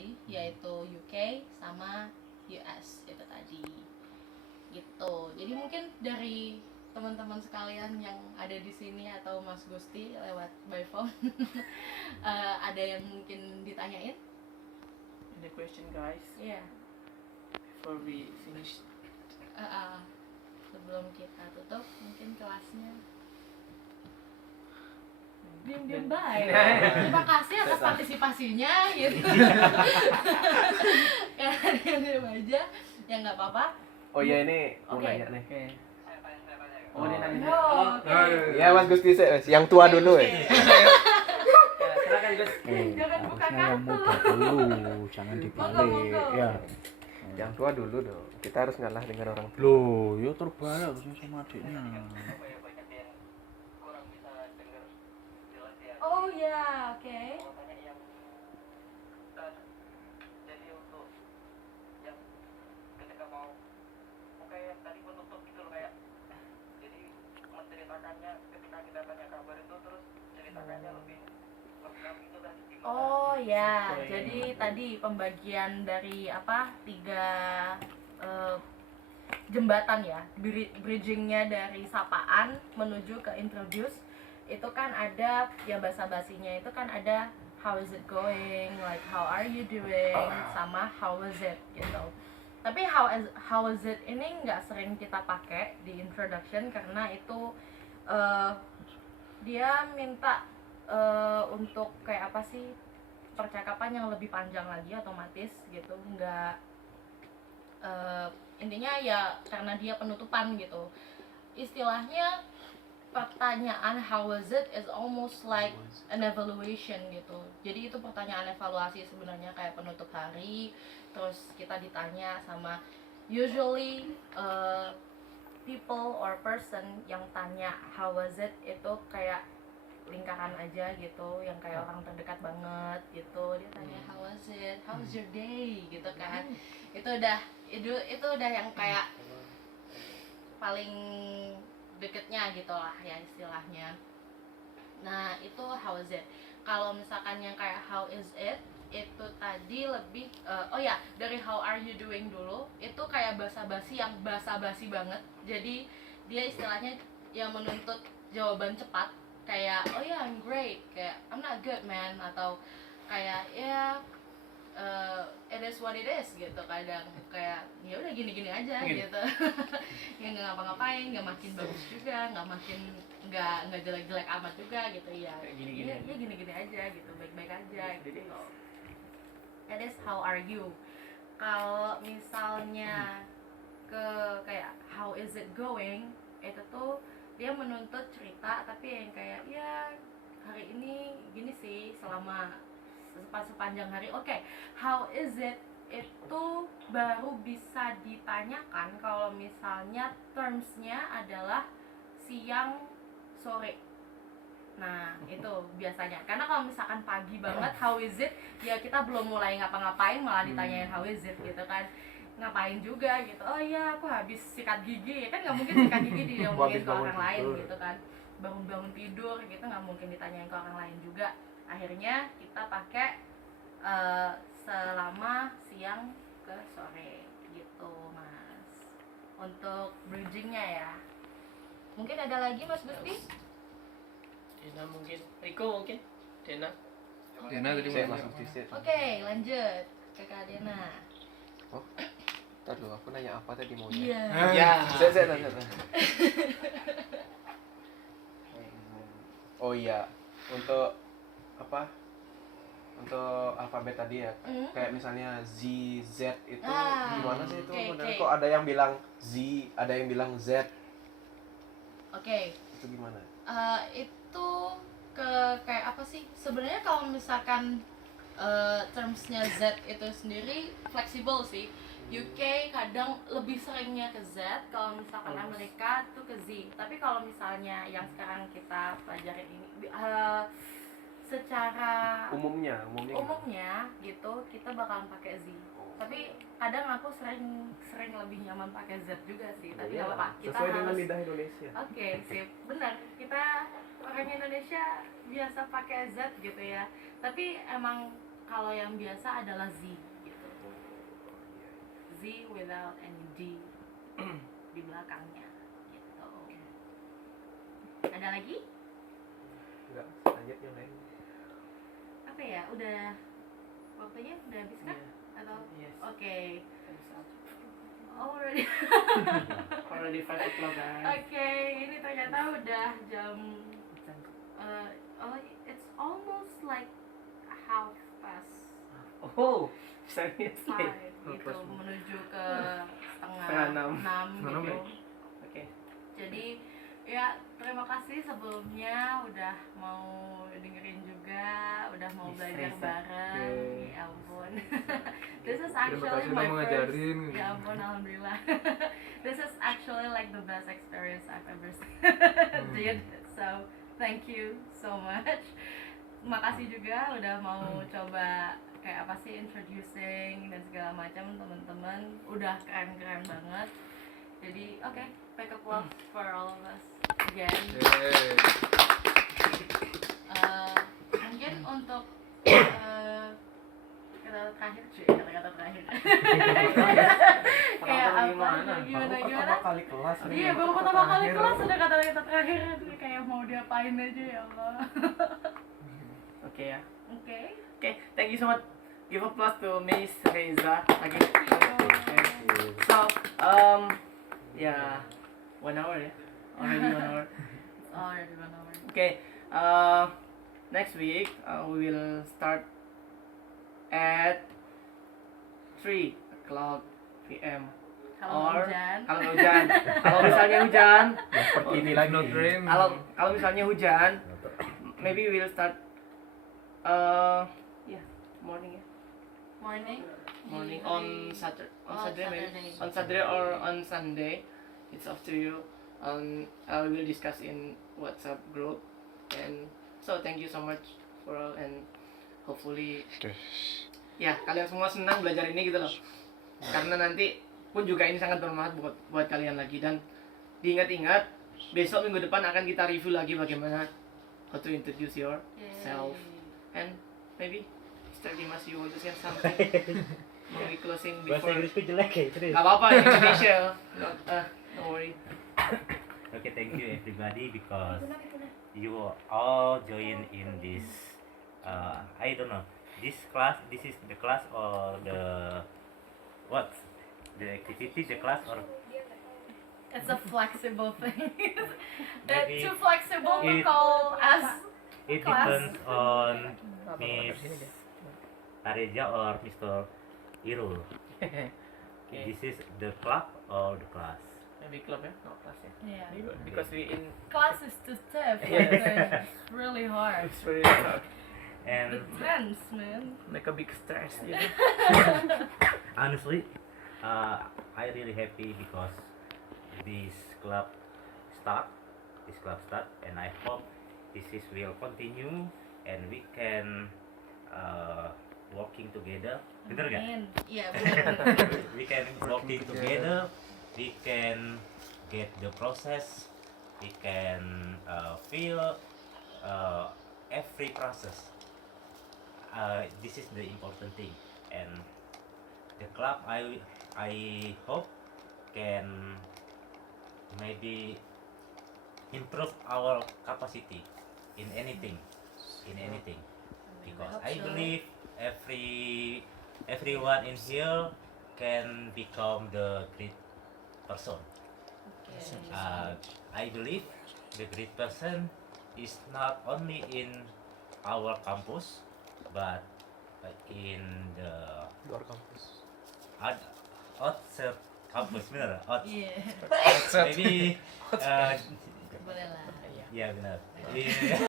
tadi, yaitu UK sama US itu tadi gitu. Jadi mungkin dari teman-teman sekalian yang ada di sini atau Mas Gusti lewat by phone ada yang mungkin ditanyain? The question, guys. Iya. Before we finish. Sebelum kita tutup mungkin kelasnya. Diam-diam baik. Terima kasih atas partisipasinya gitu. Ya diam-diam aja. Ya nggak apa-apa. Oh iya, ini mau Oke. nanya nih. Oke. Oh, dia nanya. Oh, oke. Ya Mas Gusti, yang tua dulu ya. Oke. Ya, silakan Gus. Jangan buka Harusnya yang kartu. muda dulu, jangan dibalik. Monggo. Ya. Yang tua dulu dong. Kita harus ngalah dengan orang tua. Loh, yo terbalik harusnya sama adiknya. Oh ya, oke. Jadi untuk yang ketika mau kayak tadi penutup gitu loh, kayak jadi menceritakannya ketika kita tanya kabar itu terus ceritakannya lebih lengkap gitu kan. Oh ya, jadi tadi pembagian dari apa 3 jembatan ya, bridgingnya dari sapaan menuju ke introduce itu kan ada ya basa-basinya itu kan ada how is it going, like how are you doing, sama how was it gitu. Tapi how is it ini nggak sering kita pakai di introduction karena itu dia minta untuk kayak apa sih percakapan yang lebih panjang lagi otomatis gitu, nggak intinya ya karena dia penutupan gitu. Istilahnya pertanyaan how was it is almost like an evaluation gitu. Jadi itu pertanyaan evaluasi sebenarnya kayak penutup hari. Terus kita ditanya sama usually people or person yang tanya how was it itu kayak lingkaran aja gitu, yang kayak orang terdekat banget gitu. Dia tanya how was it, how's your day gitu kan. Itu udah yang kayak paling deketnya gitu lah ya istilahnya. Nah itu how is it. Kalau misalkan yang kayak how is it itu tadi lebih dari how are you doing dulu itu kayak basa-basi yang basa-basi banget. Jadi dia istilahnya yang menuntut jawaban cepat kayak oh ya I'm great, kayak I'm not good man, atau kayak ya it is what it is gitu. Kadang kayak ya udah gini-gini aja gitu. Ya nggak ngapa-ngapain, nggak makin bagus juga, nggak jelek-jelek amat juga gitu ya. Gini-gini. Ya gini-gini aja gitu, baik-baik aja gitu. That is how are you. Kalau misalnya ke kayak how is it going, itu tuh dia menuntut cerita tapi yang kayak ya hari ini gini sih selama sepanjang hari. Oke, how is it itu baru bisa ditanyakan kalau misalnya termsnya adalah siang sore. Nah itu biasanya, karena kalau misalkan pagi banget how is it ya kita belum mulai ngapa-ngapain malah ditanyain how is it gitu kan. Ngapain juga gitu, oh iya aku habis sikat gigi, ya kan nggak mungkin sikat gigi diomongin ke orang lain gitu kan. Bangun-bangun tidur gitu nggak mungkin ditanyain ke orang lain juga. Akhirnya kita pakai selama siang ke sore gitu mas, untuk bridgingnya ya. Mungkin ada lagi Mas Gusti? Dena mungkin, Riko mungkin, Dena tadi mau Mas Gusti. Oke, lanjut ke Kak Dena. Oh, ntar dulu aku nanya apa tadi maunya. Iya. ya. Saya tanya. Oh iya, untuk apa? Untuk alfabet tadi ya, kayak misalnya Z, Z itu gimana sih itu? Oke. Kok ada yang bilang Z, ada yang bilang Z, Oke. itu gimana? Itu kayak apa sih? Sebenarnya kalau misalkan termsnya Z itu sendiri fleksibel sih. UK kadang lebih seringnya ke Z, kalau misalkan Amerika tuh ke Z. Tapi kalau misalnya yang sekarang kita pelajarin ini secara Umumnya gitu kita bakalan pakai Z. Tapi kadang aku sering lebih nyaman pakai Z juga sih. Tapi nggak apa-apa. Kita sesuai dengan harus lidah Indonesia. Oke, sip. Benar. Kita orang Indonesia biasa pakai Z gitu ya. Tapi emang kalau yang biasa adalah Z gitu. Z without any D di belakangnya gitu. Ada lagi? Enggak, lanjut yang lain. Apa ya? Udah waktunya udah habis kan? Atau Yes. oke. Time's up. Already. Already 5 o'clock guys. Oke, ini ternyata udah jam it's almost like half past Oh, serious late. 5 gitu, menuju ke Setengah setengah enam. 6 Enam gitu. ya? Oke. Jadi ya terima kasih sebelumnya udah mau dengerin juga, udah mau Yes, belajar Raisa. bareng. Oke. Ya ampun. This is Terima actually kasih my udah first. ngajarin. Ya ampun, alhamdulillah. This is actually like the best experience I've ever did. So thank you so much. Makasih juga udah mau coba kayak apa sih introducing dan segala macam teman-teman. Udah keren-keren banget. Jadi oke, back applause for all of us again. Yeay. Mungkin untuk kata terakhir cuy, kata-kata terakhir. Kayak apa? Gimana? Pertama kali kelas. Iya, baru pertama kali kelas udah kata-kata terakhir. Jadi kayak mau diapain aja ya Allah. Oke ya. Oke. Okay, thank you so much. Give applause to Miss Reza again. you. So, yeah, 1 hour ya. Already 1 hour. It's already 1 hour. Okay, next week we will start at 3 o'clock p.m. Kalau Or- hujan. Kalau nggak hujan, kalau misalnya hujan, Seperti ini lagi. Not rain. kalau misalnya hujan, maybe we'll start yeah, morning ya. Morning on Saturday, Oh, maybe. Saturday. On Saturday or on Sunday, it's up to you. I will discuss in WhatsApp group, and so thank you so much for all, and hopefully ya kalian semua senang belajar ini gitu loh, karena nanti pun juga ini sangat bermanfaat buat kalian lagi, dan diingat-ingat besok minggu depan akan kita review lagi bagaimana how to introduce yourself, and maybe Mr. Dimas, you want to say something? Maybe closing Bahasa before. Inggrisku jelek ya, terus. Gak apa-apa, Indonesia. Don't worry. Okay, thank you everybody because you all join in this. I don't know. This class. This is the class or the what? The activity, the class or It's a flexible thing. Maybe Too flexible to it- call as it Class. depends on Miss Tareja or Mr. Irul. Okay. This is the club or the class. Maybe club ya, not class ya. yeah. Because we in Class is too tough. Yeah. Like, it's really hard. it's very hard. And The tense, man. Make a big stress. You know? honestly, I really happy because this club start, and I hope this is will continue and we can working together. Bener nggak? Amin. Iya, benar. We can working together. We can get the process. We can feel every process. This is the important thing, and the club I hope can maybe improve our capacity in anything, because I hope so. believe everyone in here can become the great person. I believe the great person is not only in our campus, but in the Luar kampus. outside campus, benar? Iya, Maybe boleh lah. ya benar.